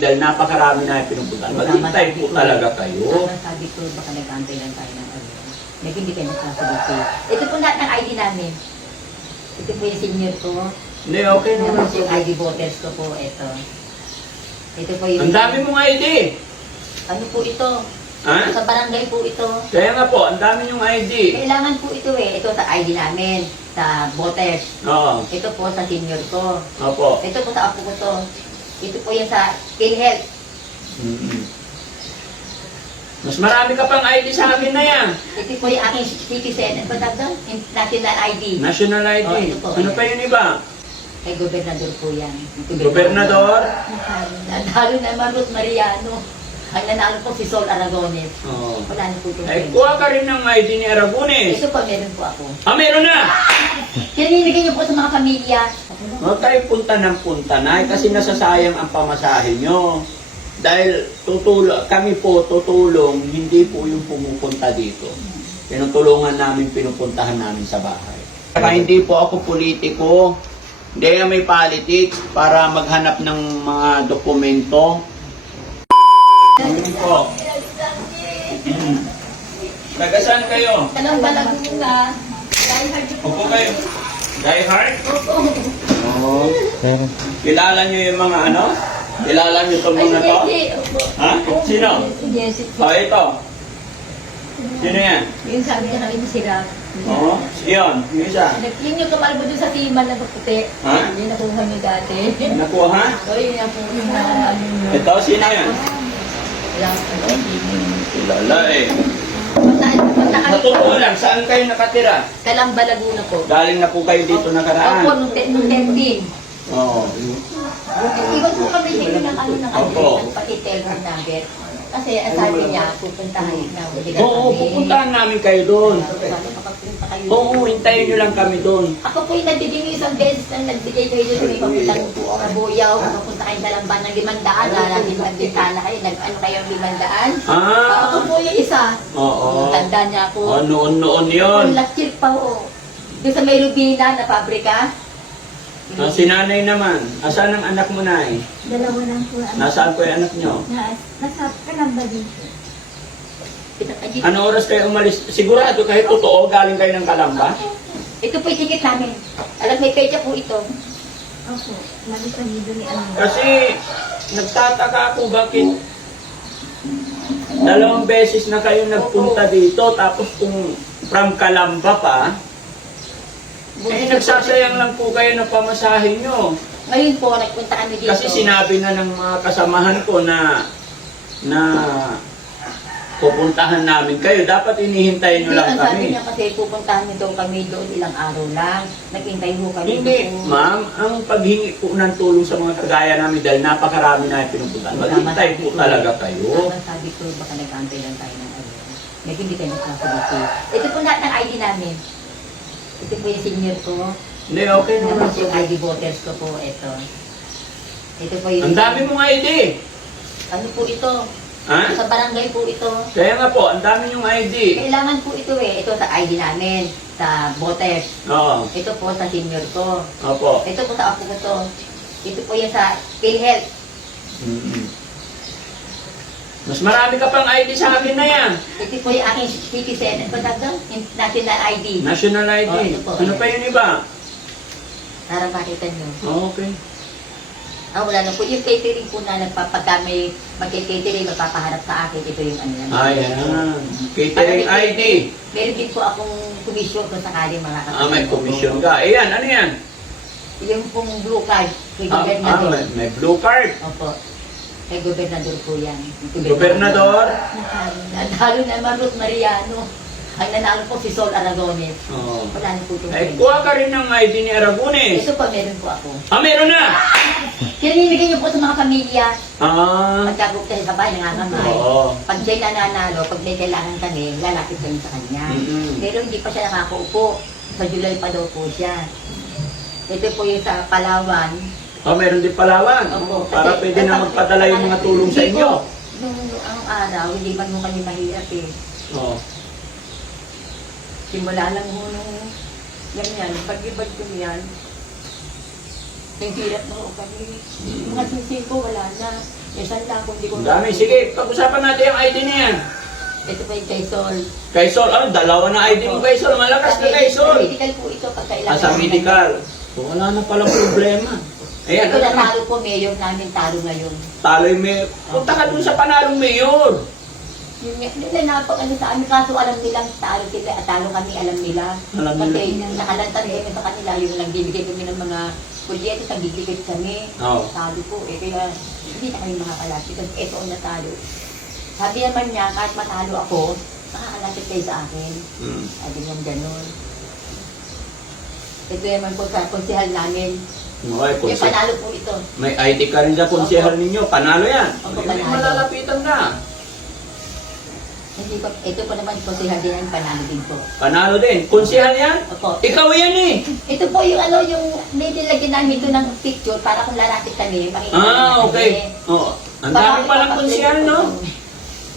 Dahil napakarami na pinupuntahan. Maghintay po talaga kayo. Sabi ko, baka nag-antay lang tayo ng ano. Hindi kayo nagsasagot eh. Ito po lahat ng ID namin. Ito po yung senior ko. Hindi, okay Ito naman po yung ID voters ko po. Ito po yung... Ang dami mong ID. Ano po ito? Ha? Sa barangay po ito. Kaya nga po, ang dami yung ID. Kailangan po ito eh. Ito sa ID namin. Sa voters. Oo. Ito po sa senior ko. Opo. Ito po sa apo ko to. Ito po yung sa PhilHealth. Mas marami ka pang ID sa akin na yan. Ito po yung aking citizen. Ano ba tawag? National ID. National ID. Oh, ito po, Ano ayan. pa yun iba? Kay gobernador po yan. Gobernador? Nadalo naman Ruth Mariano. Ang nanalo po si Sol Aragones. Oo. Wala na po itong Ay, kuha ka rin ng ID ni Aragones. Ito po, meron po ako. Ah, meron na! Kininigay niyo po sa mga pamilya. Huwag kayo punta ng punta na kasi nasasayang ang pamasahe nyo. Dahil kami po tutulong, hindi po yung pumupunta dito. Pinutulungan namin, pinupuntahan namin sa bahay. Saka hindi po ako politiko. Hindi may politics para maghanap ng mga dokumento. Ano po? Taga-saan kayo? Tanong balag muna. Opo kayo. Die hard? Oo. Kilala nyo yung mga ano? Kilala nyo itong mga to? Ha? Sino? Yes. Oh, ito. Sino yan? Yung sabi niya kami sira. Oo. Yun. Yung isa. Yun yung kamalbo doon sa timan na puti. Ha? Yun nakuha niyo dati. Nakuha? So yun yung po yung ano nyo. Ito, sino yan? Kilala eh. Punta Sa kami totoo lang, saan kayo nakatira? Kalamba Laguna po. Galing na po kayo dito Opo, nakaraan. nung 10. Oo. Iwan po kami dito ng ano ng Opo. address, pati telephone number. Kasi ang sabi niya, pupuntahan na ulit Oo, pupuntahan namin kayo doon. Sabi, makapunta kayo. Oo, hintayin nyo lang kami doon. Ako po yung nagbibigay isang beses na nagbigay kayo doon, may papulang kabuyaw, mapunta kayo sa lamban ng 500, lalagin magbintana kayo, ano kayo ang 500? Ako po yung isa. Oo. Tanda niya ako. Oh, noon yun. Ang lakchip pa o. Doon sa may Rubina na pabrika. Si nanay naman, asan ang anak mo na eh? Dalawa lang po. Nasaan po yung anak nyo? Nasa Kalamba din po. Ano oras kayo umalis? Sigurado kahit totoo, galing kayo ng Kalamba? Ito po yung ticket namin. Alam, may pecha po ito. Opo. Malisagido ni ano. Kasi nagtataka ako bakit 2 beses na kayo nagpunta dito tapos kung from Kalamba pa, eh nagsasayang lang po kayo ng pamasahe nyo. Ngayon po, nagpunta kami dito. Kasi sinabi na ng mga kasamahan ko na pupuntahan namin kayo. Dapat inihintayin nyo lang Ang sabi kami. niya kasi pupuntahan nito kami doon ilang araw lang. Naghintay mo kami. Hindi, doon. ma'am. Ang paghingi po ng tulong sa mga kagaya namin dahil napakarami na pinupuntahan. Maghintay po talaga kayo. Ang sabi ko, baka nag-antay lang tayo ng ano. Hindi kayo nagsasagot eh. Ito po lahat ng ID namin. Ito po yung senior ko. Hindi, okay Ito naman. po yung ID voters ko po. Ito po yung... Ang dami mong ID. Ano po ito? Ha? Sa barangay po ito. Kaya nga po, ang dami yung ID. Kailangan po ito eh. Ito sa ID namin. Sa voters. Oo. Ito po sa senior ko. Opo. Ito po sa apo ko to. Ito po yung sa PhilHealth. Mas marami ka pang ID sa akin na yan. Ito po yung aking citizen. Ano ba tawag? National ID. National ID. Oh, ito po, Ano ayan. pa yun iba? Para makita nyo. Okay. Wala na po. Yung catering po na pagka may mag-catering, magpapaharap sa akin, ito yung ano yan. Ayan. Catering ID. Meron din po akong komisyon kung sakali mga May commission ka. Ayan, ano yan? Yung pong blue card, kay gobernador. May blue card. Opo. Kay gobernador po yan. Gobernador. Nadalo naman Ruth Mariano. Ang nanalo po si Sol Aragones. Oo. Wala na po itong Ay, kuha ka rin ng ID ni Aragones. Ito pa, meron po ako. Ah, meron na! Kininigay niyo po sa mga pamilya. Ah. Pagkagok tayo sa bahay, nangangamay. Oo. Pag siya'y nananalo, pag may kailangan kami, lalapit kami sa kanya. Pero hindi pa siya nakakaupo. Sa July pa daw po siya. Ito po yung sa Palawan. Meron din Palawan. Opo. Para Kasi, pwede na magpadala yung mga tulong sa hindi inyo. po. Nung ang araw, hindi man mo kami mahirap eh. Oo. Simula lang mo nung ganyan, pag-ibad ko niyan. Yung hirap mo kami. Mga susi ko, wala na. Minsan lang kung di ko... Ang dami. Sige, pag-usapan natin yung ID niya. Ito pa yung kay Sol. Kay Sol, dalawa na ID mo kay Sol. Malakas na kay Sa Sol. medical po ito pag kailangan. Sa medical. So, wala na palang problema. Ayan, Ito ano na naman? talo po, mayor namin talo ngayon. Talo yung mayor. Punta ka dun sa panalong mayor. Yun nga, nila napag-ano sa amin, kaso alam nilang talo sila, at talo kami, alam nila. Alam Kasi nila. nakalantad kami sa kanila, yung nagbibigay kami ng mga proyekto, nagbibigay kami. Oo. Sabi ko, kaya hindi na kami makakalapit kasi ito ang natalo. Sabi naman niya, kahit matalo ako, makakalapit kayo sa akin. Sabi niya gano'n. Ito naman po sa konsehal namin. Okay, Yung panalo po ito. may ID ka rin sa konsehal ninyo. Panalo yan. Opo, May panalo. malalapitan ka. Hindi po, ito po naman konsehal din ang panalo din po. Panalo din. Konsehal yan? Opo. Ikaw yan eh. Ito po yung ano, yung may nilagyan namin ito ng picture para kung lalapit kami, makikita namin Okay. kami. Oo. Ang dami palang konsehal, no?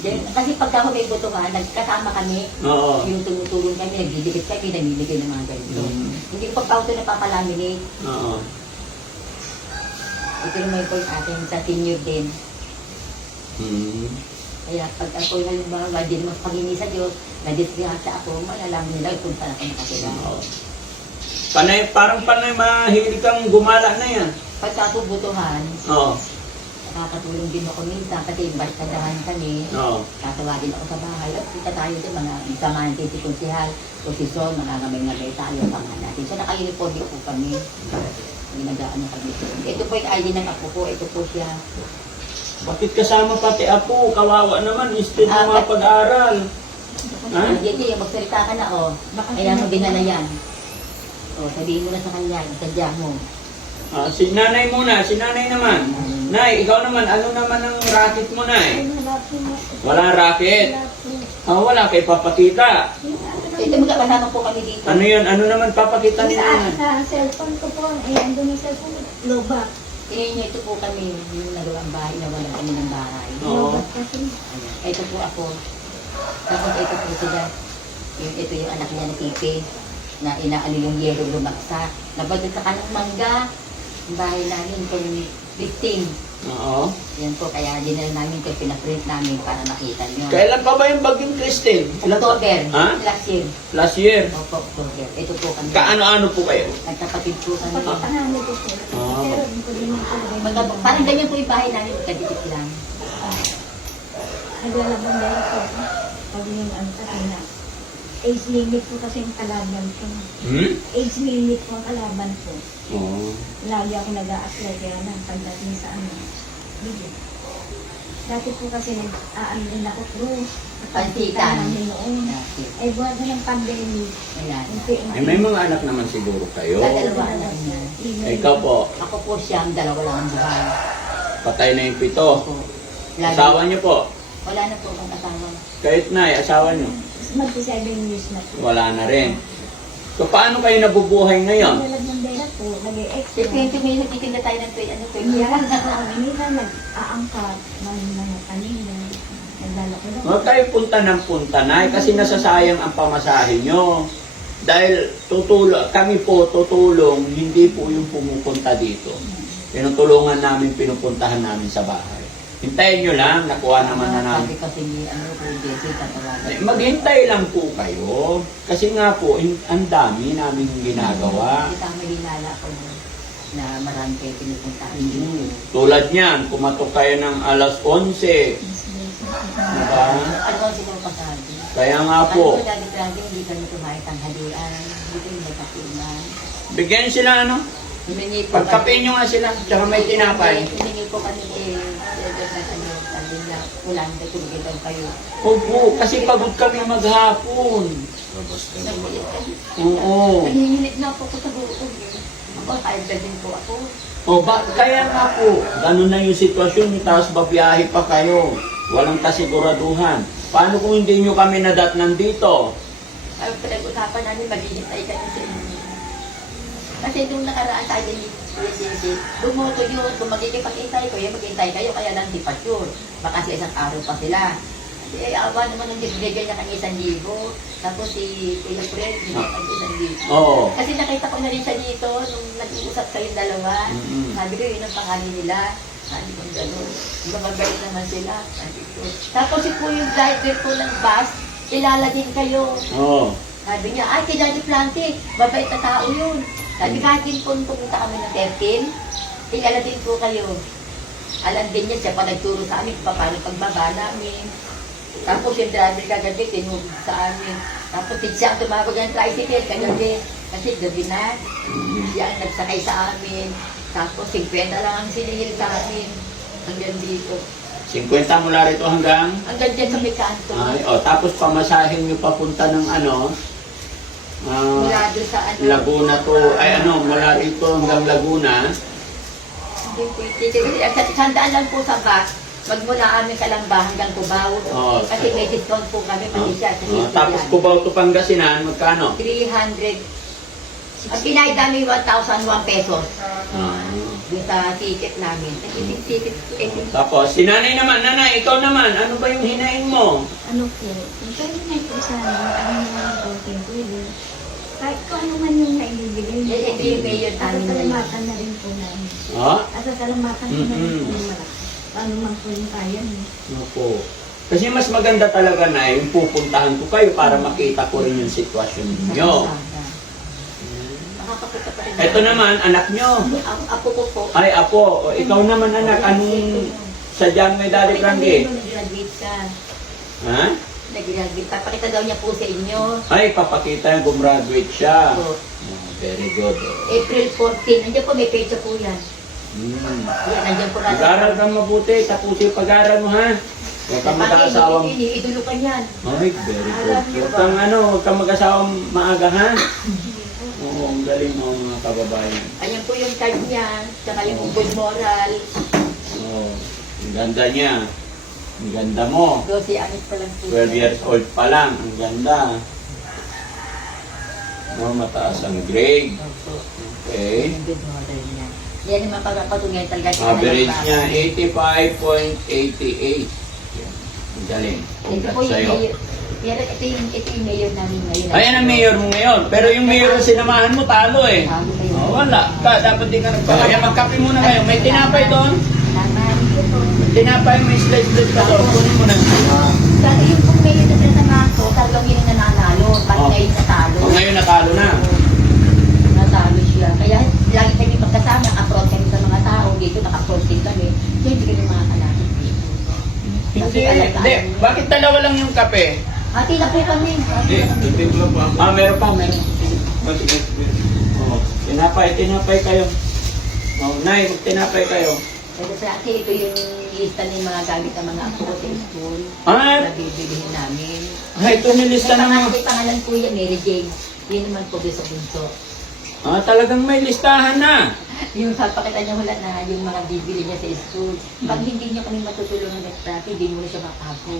Kasi pagka may butuhan, nagkasama kami, Oo. yung tumutulong kami, nagdidikit kami, nagbibigay ng mga ganito. Hindi ko pagka ito napapalaminate. Oo. Ito naman po yung ating sa senior din. Mm. Kaya pag ako yung halimbawa, hindi naman pangini sa Diyos, nadisgrasya ako, malalaman nila, punta na ako nakasila. Oo. Parang panay mahilig kang gumala na yan. Pagka po butuhan, Oo. nakakatulong din ako minsan kasi barkadahan kami. Oo. Tatawagin ako sa bahay. At kita tayo din, mga samahan din si Konsihal o si Son, mga ngamay-ngamay tayo, pangalan natin. So naka-uniform po kami. Ginagaano kami. Ito po yung ID ng apo ko. Ito po siya. Bakit kasama pati apo? Kawawa naman, instead ng mga pag-aaral. Ha? Hindi, magsalita ka na, oh. Kaya mo binala yan. O, sabihin mo na sa kanya, isadya mo. Si nanay muna, si nanay naman. Nay, ikaw naman, ano naman ang racket mo, Nay? Wala po. Wala racket? Wala po. Wala kay papakita. Ito magkakasama po kami dito. Ano yun? Ano naman papakita ni nanay? Sa cellphone ko po, andun yung cellphone, lobak. Kaya ito po kami, yung nagawang bahay, nawalan kami ng bahay. Oo. Lobak kasi. Ayan. Ito po ako. Tapos ito po sila. Ito yung anak niya na Pipe, na inaano yung yero lumaksa. Nabagod sa kanang mangga. Ang bahay namin itong 15. Oo. Yan po, kaya dinala namin ito, pinaprint namin para makita nyo. Kailan pa ba yung bagyong Christine? October, Ha? last year. Last year. Opo, October. Ito po kami. Kaano-ano po kayo? Nagkapatid po kami. Pagkapangalan ko po. Ah. Pero hindi ko din po. Parang ganyan po yung bahay namin, magkadikit lang. Naglalabang dahil po. Pag yung ano kasi na. Age limit po kasi yung kalaban ko. Age limit po ang kalaban ko. Oo. Lagi ako nag-a-apply kaya lang pagdating sa ano. Hindi. Dati po kasi nag-aano din ako cruise. Pantikan. namin noon. Eh, buwan na ng pandemic. Ayan. Ay, may mga anak naman siguro kayo. Dalawa anak niya. Ikaw po, Ako po siya, ang dalawa lang ang buhay. patay na yung 7. Opo. Lagi- Asawa niyo po. Wala na po akong asawa. Kahit na, asawa niyo. Magti 7 years na po. Wala na rin. So, paano kayo nabubuhay ngayon? Naglalabang dahil po, Si nag-extra. 20 minutes, titinda tayo ng 20. Yan, nila nag-aangkat ng mga kanina. Naglalako lang. Huwag kayo punta ng punta na kasi nasasayang ang pamasahe nyo. Dahil kami po tutulong, hindi po yung pumupunta dito. Tinutulungan namin, pinupuntahan namin sa bahay. Hintayin nyo lang, nakuha naman na namin. Sabi kasi ni Jesse, tatawagan. Maghintay lang po kayo. Kasi nga po, ang dami namin ginagawa. Hindi tama hinala ko na marami kayo pinupuntahan dito. Tulad niyan, kumatok kayo ng alas 11. Diba? Ano ang siguro pasabi? Kaya nga po, Ano dati hindi kami kumain tanghalian, hindi kami nagkakunan. bigyan sila ano, Humingi po pagkape nyo nga sila, tsaka may tinapay. Humingi po kami sabi na wala na tulog kayo. Opo, kasi pagod kami maghapon. Oo. Nanginginig na po ko sa buko. Ako, kahit na din po ako. Kaya nga po, ganun na yung sitwasyon, tapos babiyahe pa kayo. Walang kasiguraduhan. Paano kung hindi nyo kami nadatnan dito? Ay, pinag-usapan namin, maghihintay kami sa inyo. Kasi nung nakaraan tayo ni Jesse, bumoto yun, kung magkikipag-intay ko, yung mag-intay kayo, kaya lang di pa yun. Baka sa isang araw pa sila. Kasi awa naman nung bigyan niya kami 1,000. Tapos si Kuya Fred, bigyan kami 1,000. Oo. Kasi nakita ko na rin siya dito, nung nag-uusap kayong dalawa. Mm-mm. Sabi ko, yun ang pangalan nila. Sabi ko gano'n. Mababait naman sila. Sabi ko. Tapos po yung driver po ng bus, kilala din kayo. Oo. Sabi niya, ay, si Daddy Frankie, mabait na tao yun. Sabi kahit din po pumunta kami ng 13, kilala din po kayo. Alam din niya siya pa nagturo sa amin kung paano pagbaba namin. Tapos yung driver kagabi, tinulog sa amin. Tapos siya ang tumawag ng tricycle kagabi. Kasi gabi na, siya ang nagsakay sa amin. Tapos 50 lang ang siningil sa amin. Hanggang dito. 50 mula rito hanggang? Hanggang dyan sa may kanto. Ay, tapos pamasahin nyo papunta ng ano? Mula doon sa ano. Laguna to, mula rito hanggang Laguna. Hindi po, sandaan lang po sa bus. Magmula amin Kalamba hanggang Cubao. Oo. Kasi may discount po kami pati siya. Tapos Cubao to Pangasinan, magkano? 300. Ang pinahid namin 1,001 pesos. Ah. Yung sa ticket namin. Ticket. Tapos, si nanay naman, nanay, ikaw naman, ano ba yung hinain mo? Ano po, pwede na ito sa ano naman po, pwede. Kahit kung ano man yung naibibigay niyo. Ito yung mayor At namin ngayon. salamatan na rin po namin. Ha? At salamatan ko na rin po yung malaki. Paano man po yung kaya niyo. Opo. Kasi mas maganda talaga na yung pupuntahan ko kayo para makita ko rin yung sitwasyon ninyo. Makakapunta pa rin. Ito naman, anak nyo. Apo ko po. Ay, apo, ikaw naman anak, anong sadyang may Daddy Frankie? Nag-graduate ka. Ha? Nag-graduate. Papakita daw niya po sa inyo. Ay, papakita yung gumraduate siya. Opo. Very good. April 14. Nandiyan po, may pecha po yan. Yan, nandiyan po natin. Mag-aral kang mabuti, tapusin yung pag-aral mo ha. Huwag kang mag-asawang... Iniidolo ka niyan. Ay, very good. Huwag kang mag-asawang maaga ha. Oo, ang galing mo mga kababayan. Ayan po yung card niya, tsaka yung good moral. Oo, ang ganda niya. Ang ganda mo. 12 anos pa lang po. 12 years old pa lang. Ang ganda. No, mataas ang grade. Opo. Okay. Yung good moral niya. Yan naman pagpapatungan talaga siya. Average niya 85.88. Ang galing. Ito po Congrats yung sa'yo. mayor. Ito yung mayor namin ngayon. Ayan ang mayor mo ngayon. Pero yung mayor na sinamahan mo, talo eh. Talo kayo. Oh, wala. Dapat di ka nagpaka. Kaya magkape muna kayo. May tinapay doon. Tama. Tinapay, may slice-slice ka doon. Kunin mo na. Dati yung pong mayor na sinasamahan ko, talagang yun ang nananalo. Bakit Oh. ngayon natalo? O ngayon natalo na. Natalo siya. Kaya lagi kami magkasama, approach kami sa mga tao. Dito naka-approach din kami. So hindi kami mga kalapit dito. Hindi. Bakit dalawa lang yung kape? Hati na po kami. Meron pa. Oh, tinapay kayo. Oh, Nay, tinapay kayo. Kasi sa akin, ito yung lista ng mga gamit ng mga apo ko sa school. Ah, Na bibilihin namin. ito nilista ng mga... May pangalan po yan, Mary Jane. Yun naman po sa bunso. Talagang may listahan na. Yung papakita niya wala na yung mga bibili niya sa school. Pag hindi niya kami matutulungan ng traffic, hindi mo na siya mapako.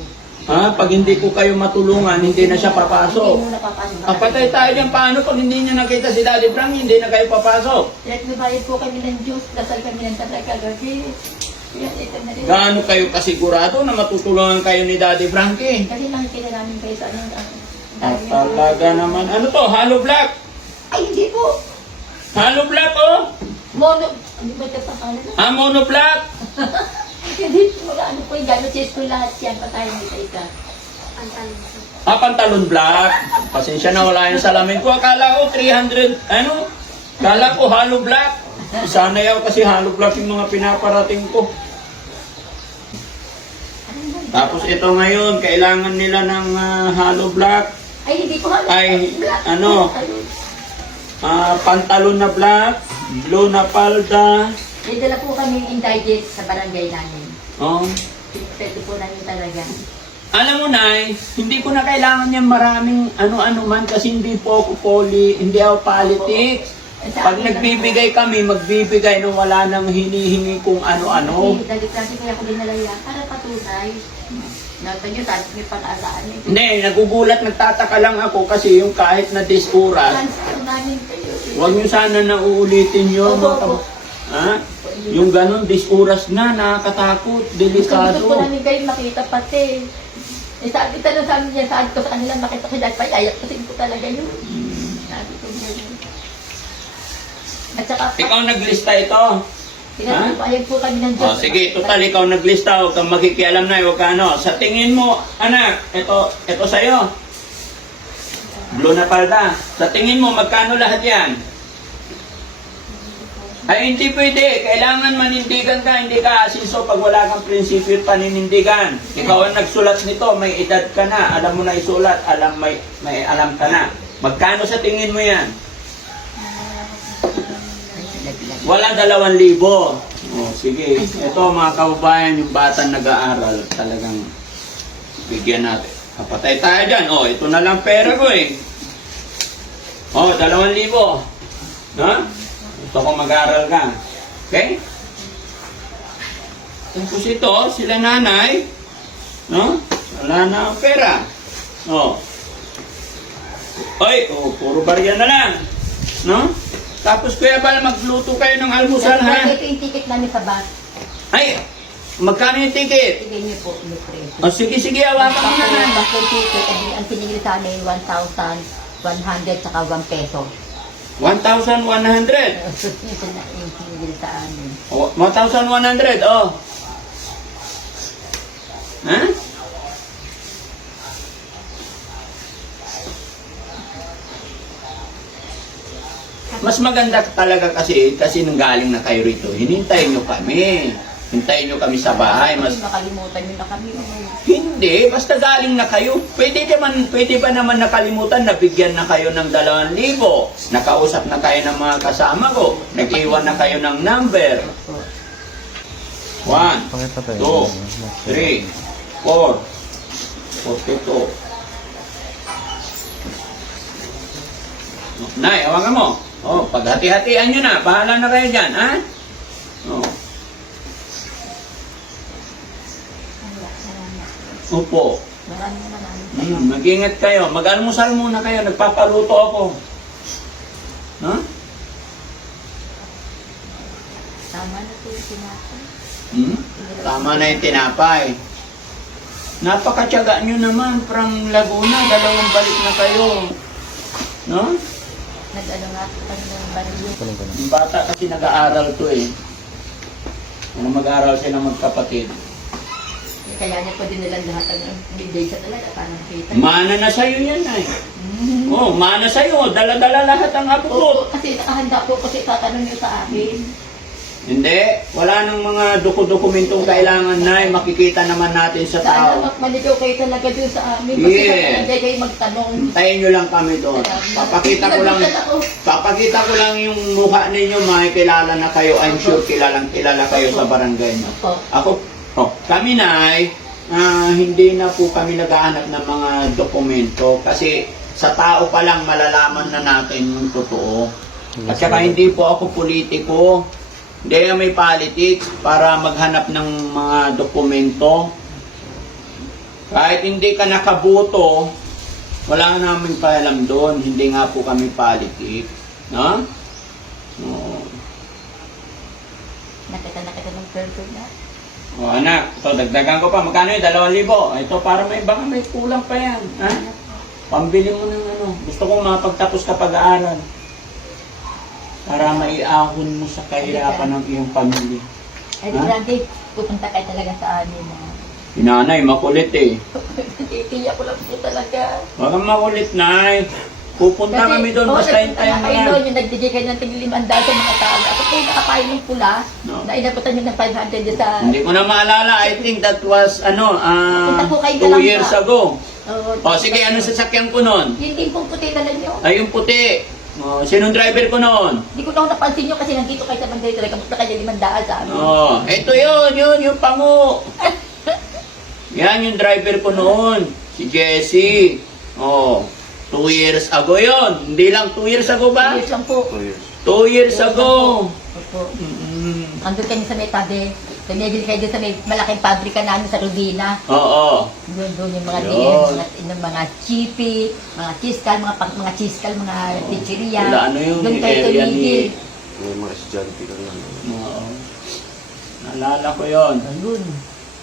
Pag hindi ko kayo matulungan, hindi na siya Hindi papasok. mo na papasok. Patay tayo dyan. Paano pag hindi niya nakita si Daddy Frank, hindi na kayo papasok? Let me bayad po kami ng juice, dasal kami ng tatay kagabi. Yan, ito na rin. Gaano kayo kasigurado na matutulungan kayo ni Daddy Frankie? Kasi nakikita namin kayo sa anong Talaga naman. Ano to? Hollow block? Ay, hindi po. Hollow block oh? Mono. Ano ba ito pa pala? Mono block? Hindi po. Ano po yung gano'n sa school lahat yan. Patayin kita isa. Pantalon black. Pasensya na wala yung salamin ko. Akala ko 300, Akala ko hollow black. Sana yaw kasi hollow black yung mga pinaparating ko. Tapos ito ngayon, kailangan nila ng hollow black. Ay, hindi po halos. Ay, Black. ano? Pantalon na black, blue na palda. May dala po kami indigent sa barangay namin. Oh. Pwede po namin talaga. Alam mo, Nay, hindi ko na kailangan yan maraming ano-ano man kasi hindi po ako hindi ako politics. Pag nagbibigay kami, magbibigay nung wala nang hinihingi kung ano-ano. Dali kasi kaya ko dinala yan para patunay. Nata nyo, sabi may pang-alaan eh. Hindi, nagugulat, nagtataka lang ako kasi yung kahit na 10 oras, Transfer namin kayo. huwag nyo sana na uulitin yun. Opo, opo. Ha? Yung ganun, 10 oras na, nakakatakot, Gusto delikado. po namin kayo makita pati. Eh, sabi tanong sa amin niya, sabi ko sa kanila makita ko dahil payayak kasi ko talaga yun. Sabi ko gano'n. At saka, Ikaw naglista ito. Pinagpapayan po kami ng Diyos. O, sige, total, ikaw naglista, huwag kang makikialam na, huwag ka ano. Sa tingin mo, anak, ito sa'yo. Blue na palda. Sa tingin mo, magkano lahat yan? Ay, hindi pwede. Kailangan manindigan ka, hindi ka asiso pag wala kang prinsipyo at paninindigan. Ikaw ang nagsulat nito, may edad ka na, alam mo na isulat, may alam ka na. Magkano sa tingin mo yan? Wala 2,000. Oh, sige. Ito mga kababayan, yung batang nag-aaral, talagang bigyan natin. Kapatay tayo dyan. Oh, ito na lang pera ko eh. Oh, 2,000. No? Gusto ko mag-aaral ka. Okay? Tapos ito, sila nanay. No? Wala na ang pera. Oh. Oy, oh, puro barya na lang. No? Tapos Kuya Bal, magluto kayo ng almusal, ha? Ito yung ticket namin sa bus. Ay, magkano yung ticket? Sige niyo po, yung preso. O, sige, awakan mo na na. Bakit ticket, ang sinigil sa amin, 1,100 saka 1 peso. 1,100. Yung sinigil sa amin. O, 1,100, oh. Ha? Mas maganda talaga kasi nanggaling na kayo rito. Hinintay nyo kami. Hintayin nyo kami sa bahay. Mas Makalimutan nyo na kami. hindi, basta galing na kayo. Pwede ba naman nakalimutan na bigyan na kayo ng 2,000? Nakausap na kayo ng mga kasama ko. Nag-iwan na kayo ng number. 1, 2, 3, 4, 42. Nay, hawakan mo. Oh, paghati-hatian nyo na. Bahala na kayo dyan, ha? Oh. Opo. Maraming. Mag-ingat kayo. Mag-almusal muna kayo. Nagpapaluto ako. Ha? Tama na po yung sinasa. Tama na yung tinapay. Napakatyaga nyo naman. From Laguna, 2 balik na kayo. No? Nag-ano nga po kami ng baril. Yung bata kasi nag-aaral to eh. Mag-aaral sila magkapatid. Kaya niya po din nilang lahat ng bigay sa talaga para makita. Mana na sa'yo yan ay. Oh, mana sa'yo. Dala-dala lahat ang apo ko. Opo, kasi nakahanda po kasi tatanong niyo sa akin. Hindi. Wala nang mga dokumentong kailangan na makikita naman natin sa Sana tao. maligaw kayo talaga dun sa amin. Kasi Yes. talaga kayo magtanong. Hintayin nyo lang kami doon. Papakita ko lang yung mukha ninyo, makikilala na kayo. I'm sure kilala kayo sa barangay nyo. Opo. Kami na hindi na po kami naghahanap ng mga dokumento kasi sa tao pa lang malalaman na natin yung totoo. At saka hindi po ako politiko. Hindi may politics para maghanap ng mga dokumento. Kahit hindi ka nakaboto, wala namin pakialam doon. Hindi nga po kami politics. No? No. Nakita ng person na. O anak, ito dagdagan ko pa. Magkano yung 2,000? Ito para baka may kulang pa yan. Ha? Pambili mo ng ano. Gusto kong mapagtapos ka pag-aaral. Para maiahon mo sa kahirapan ng iyong pamilya. Ay, Grande, pupunta kayo talaga sa amin. Inanay, makulit eh. Titiyak ko lang po talaga. Huwag kang makulit, nay. Pupunta kami doon, basta hintayin mo kayo lang. doon, yung nagbigay kayo ng tig-500 sa mga tao. Ako po yung nakapain ng pula, No. na inabutan nyo ng 500 dyan sa... Hindi ko na maalala. I think that was, Punta po kayo 2 lang years sa- ago. Oh, O sige, ano sasakyan ko noon? Yung din pong puti dala nyo. Ay, yung puti. O, sinong driver ko noon? Hindi ko na ako napansin nyo kasi nandito kayo sa banday talaga. Kamusta kayo 500 sa amin. Oh, ito yung pango. Yan yung driver ko noon, si Jessie. Oh, 2 years ago yon. Hindi lang 2 years ago ba? Years lang po. 2 years ago. Opo. Mm. Andun kayo sa may tabi. Tumigil kayo doon sa may malaking pabrika namin sa Rodina. Oo. Doon yung mga Yun. mga chippy, mga chiskal, mga chiskal, mga pizzeria. Wala, ano yun, Doon yung kayo area tumigil. May mga estudyante ka lang. Oo. Naalala ko yon. Ayun.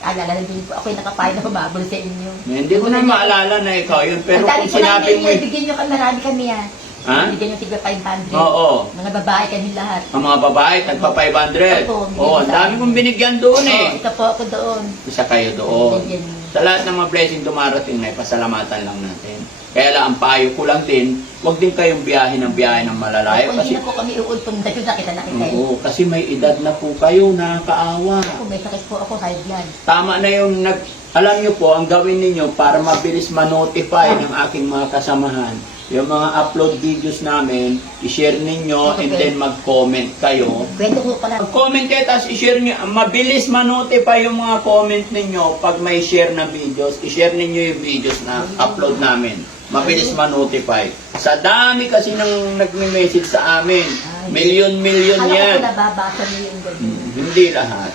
Alala na din po ako yung nakapain na humabol sa inyo. Hindi ko na maalala na ikaw yun. Pero Ang dami kung ko na sinabi mo, bigyan nyo kami, marami kami yan. Ha? Bigyan yung tigba 500. Oo. Mga babae kami lahat. Ang mga babae, tagpa 500. Opo, Oo, ang dami kong binigyan doon eh. Oh, isa po ako doon. Isa kayo doon. Bigyan. Sa lahat ng mga blessing dumarating na pasalamatan lang natin. Kaya lang, ang payo ko lang din, huwag din kayong biyahe ng malalayo. Opo, Kasi, hindi na po kami uultong dahil nakita na kita. oo, kasi may edad na po kayo, nakakaawa. Ako, may sakit po ako, high blood. Tama na yung alam nyo po, ang gawin ninyo para mabilis ma-notify ng aking mga kasamahan, yung mga upload videos namin, i-share ninyo and then mag-comment kayo. Kwento ko pala. Mag-comment kayo, tapos i-share nyo. Mabilis ma-notify yung mga comment ninyo pag may share na videos. I-share ninyo yung videos na upload namin. Mabilis ma-notify. Sa dami kasi nang nagme-message sa amin. Million-million Alam yan. ko nababasa niyo yung ganyan. Hindi lahat.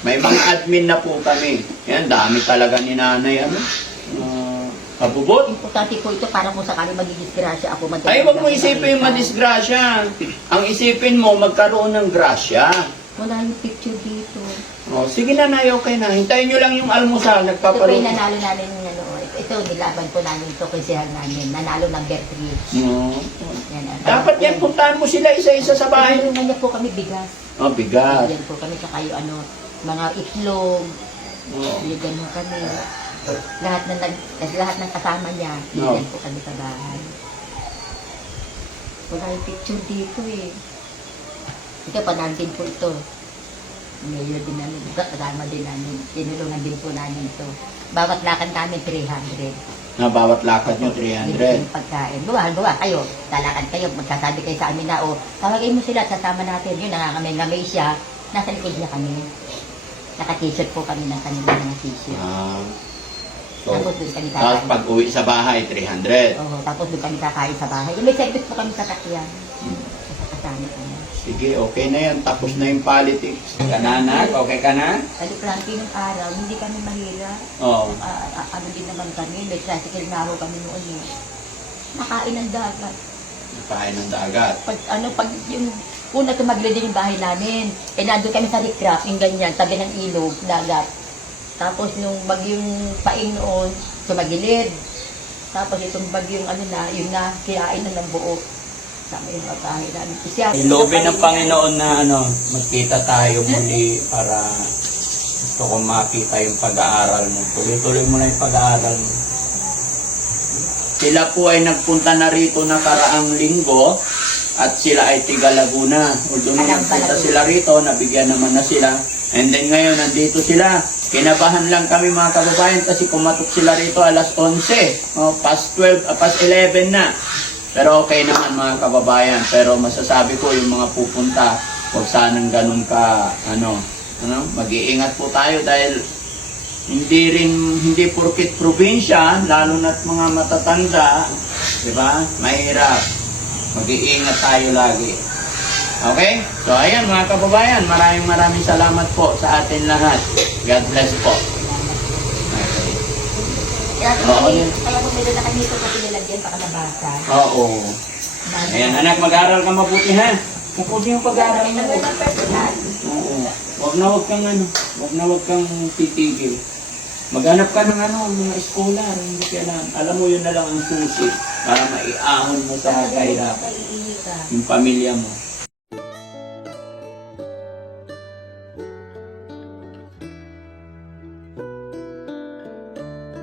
May mga admin na po kami. Yan, dami talaga ni nanay. Kabubot. Importante po ito para kung sakali magigidisgrasya ako. Ay, wag mo isipin yung madisgrasya. Ang isipin mo, magkaroon ng grasya. Wala yung picture dito. O, sige na, nay, okay na. Hintayin nyo lang yung almusal. Ito po Nagpapaluto. yung nanalo namin ng ano. Ito, nilaban po namin ito kasi namin. Nanalo number 3. No. Yan, Dapat yan, puntahan mo sila isa-isa sa bahay. Tulungan niya po kami bigas. Oh, bigat. Yan po kami sa kayo ano, mga itlog. Oh. Bigyan mo kami. Lahat ng kasama niya, No. bigyan po kami sa bahay. Wala yung picture dito eh. Ito, panangkin po ito. Ngayon din namin, kasama din namin. Tinulungan din po namin ito. Bawat lakad namin, 300. Na bawat lakad nyo, Bigyan 300. yung pagkain. Gawa kayo. Lalakad kayo. Magsasabi kayo sa amin na, o, tawagin mo sila, sasama natin. Yun, nangangamay-ngamay siya. Nasa likod niya kami. Naka-t-shirt po kami ng kanila mga t-shirt. So, Tapos doon kami tapos kakain. pag uwi sa bahay, 300. Oo, tapos doon kami kakain sa bahay. May service po kami sa takyan. Sa kasama kami. Sige, okay na yan. Tapos na yung politics. Kananak, okay ka na? Kaliplante ng araw, hindi kami mahirap. Oo. Ano din naman kami, may tricycle na ako kami noon eh. Nakain ng dagat. Nakain ng dagat. Pag yung una tumagilid din yung bahay namin, eh nandun kami sa rikrap, yung ganyan, tabi ng ilog, dagat. Tapos nung bagyong paing noon, tumagilid. Tapos itong bagyong yun na, kirain na ng buo. Sama yung pagkain namin. Ilobin ng Panginoon na magkita tayo muli para gusto ko makita yung pag-aaral mo. Tuloy-tuloy mo na yung pag-aaral mo. Sila po ay nagpunta na rito nakaraang linggo at sila ay tiga Laguna. Although nung nagpunta sila rito, nabigyan naman na sila. And then ngayon, nandito sila. Kinabahan lang kami mga kababayan kasi pumatok sila rito alas 11. Past 12, past 11 na. Pero okay naman mga kababayan. Pero masasabi ko yung mga pupunta, huwag sanang ganun ka, mag-iingat po tayo dahil hindi porkit probinsya, lalo na't mga matatanda, di ba? Mahirap. Mag-iingat tayo lagi. Okay? So ayan mga kababayan, maraming salamat po sa atin lahat. God bless po. Kaya Oo. kung may dala kami ito na pinalagyan, baka nabasa. Oo. Ayan anak, mag-aral ka mabuti ha. Mabuti yung pag-aaral Kami mo. naman ng personal. Oo. Wag kang titigil. Maghanap ka ng mga eskola, hindi kailangan. Alam mo yun na lang ang susi para maiahon mo sa kahirapan Maiinit ka. yung pamilya mo.